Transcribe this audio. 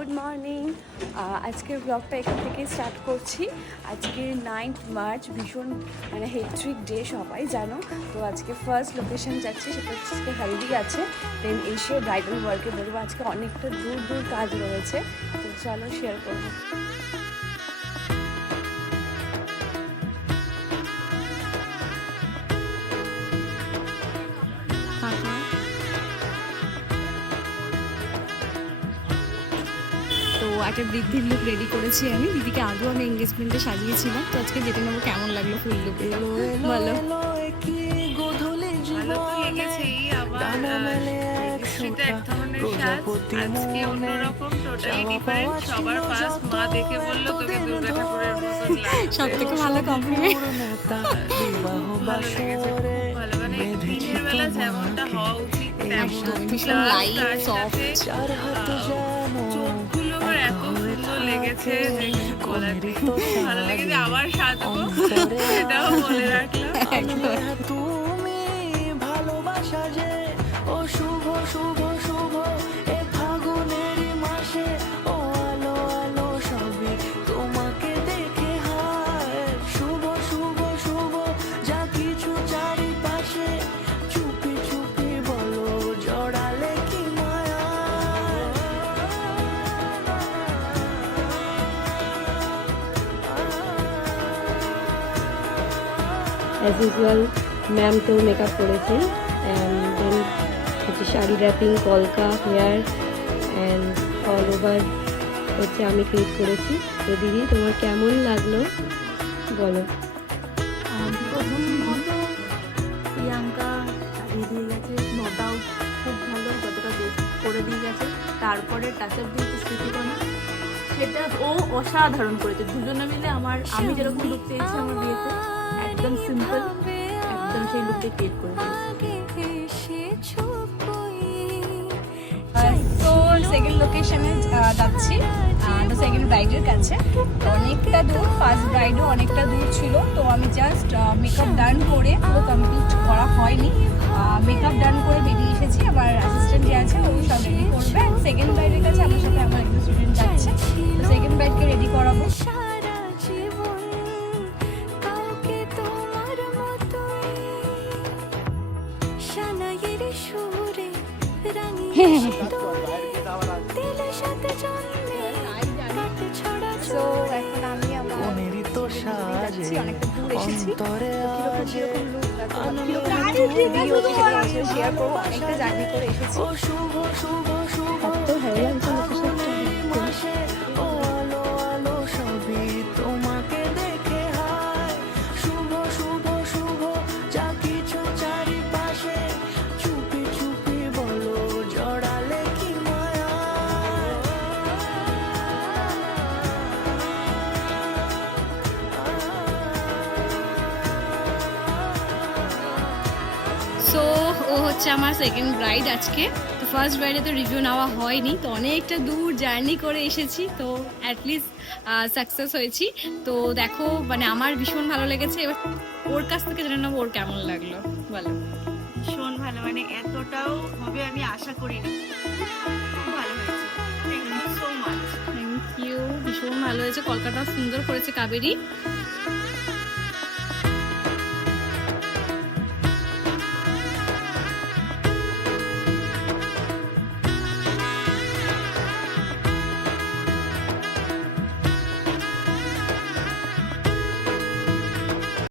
Good morning. আজকের ব্লগটা এখান থেকে স্টার্ট করছি। আজকে 9th মার্চ, ভীষণ হেক্ট্রিক ডে, সবাই জানো। তো আজকে ফার্স্ট লোকেশন যাচ্ছি, সেটা হচ্ছে আজকে হলদি আছে, দেন এসে ব্রাইডাল ওয়ার্কে বেরোবো। আজকে অনেকটা দূর দূর কাজ রয়েছে, তো চলো শেয়ার করবো। তো একটা বৃদ্ধির লুক রেডি করেছি আমি। দিদিকে আগেও আমি এঙ্গেজমেন্টে সাজিয়েছিলাম, তো আজকে যেটা নেবো কেমন লাগলো ফুল লুক বলো। সব থেকে ভালো কমপ্লিমেন্ট। ভীষণ লাইট সফট, লেগেছে যে বলার নেই। ভালো লেগেছে, আবার সাজবো সেটাও বলে রাখলাম। তুমি ভালোবাসা যে ও শুভ শুভ শুভ এ ফাগুনের মাসে ও আলো আলো সবে তোমাকে দেখে হায় শুভ শুভ শুভ যা কিছু চারিপাশে চুপি চুপি বলো জড়ালে কি মায়া। অ্যাজ ইউজুয়াল ম্যাম তো মেকআপ করেছেন, অ্যান্ড দেন হচ্ছে শাড়ি র্যাপিং, কলকা, হেয়ার অ্যান্ড অল ওভার হচ্ছে আমি ক্রিয়েট করেছি। তো দিদি তোমার কেমন লাগলো বলো। প্রথমত প্রিয়াঙ্কা সাজিয়ে দিয়ে গেছে, নো ডাউট খুব ভালো, যতটা বেস্ট করে দিয়ে গেছে। তারপরে টাচআপ দিয়েছে স্মৃতিকণা, সেটা ও অসাধারণ করেছে। দুজনে মিলে আমি যেরকম লুক পেয়েছি আমার বিয়েতে, একদম সিম্পল, একদম সেই লুকটা ক্রিয়েট করে তো সেকেন্ড লোকেশনে যাচ্ছি, তো সেকেন্ড ব্রাইডের কাছে। অনেকটা দূর, ফার্স্ট ব্রাইডও অনেকটা দূর ছিল, তো আমি জাস্ট মেকআপ ডান করে, পুরো কমপ্লিট করা হয়নি, মেকআপ ডান করে বেরিয়ে এসেছি। আমার অ্যাসিস্ট্যান্ট যে আছে ও সব রেডি করবে। সেকেন্ড ব্রাইডের কাছে আমার সাথে আমার একটা স্টুডেন্ট যাচ্ছে, তো সেকেন্ড ব্রাইডকে রেডি করাবো। তো এখন আমি অনেকটা দূর এসেছি, শেয়ার করবো। অনেকটা জার্নি করে এসেছি, শুভ শুভ শুভ এত ভালো লাগছে মাসে ও আলো আলো সবই তোমাকে দেখে হায় শুভ শুভ শুভ যা কিছু চারিপাশে চুপি চুপি বলো জড়ালে কি মায়া। সো ও হচ্ছে আমার সেকেন্ড ব্রাইড আজকে। তো ফার্স্ট ব্রাইডে তো রিভিউ নেওয়া হয়নি, তো অনেকটা দূর জার্নি করে এসেছি, তো অ্যাটলিস্ট সাকসেস হয়েছি। তো দেখো আমার ভীষণ ভালো লেগেছে। এবার ওর কাছ থেকে জেনে নেবো ওর কেমন লাগলো বলো। ভীষণ ভালো, এতটাও হবে আমি আশা করিনি। খুব ভালো হয়েছে, thank you so much. Thank you, ভীষণ ভালো হয়েছে। কলকাতা সুন্দর করেছে কাবেরী।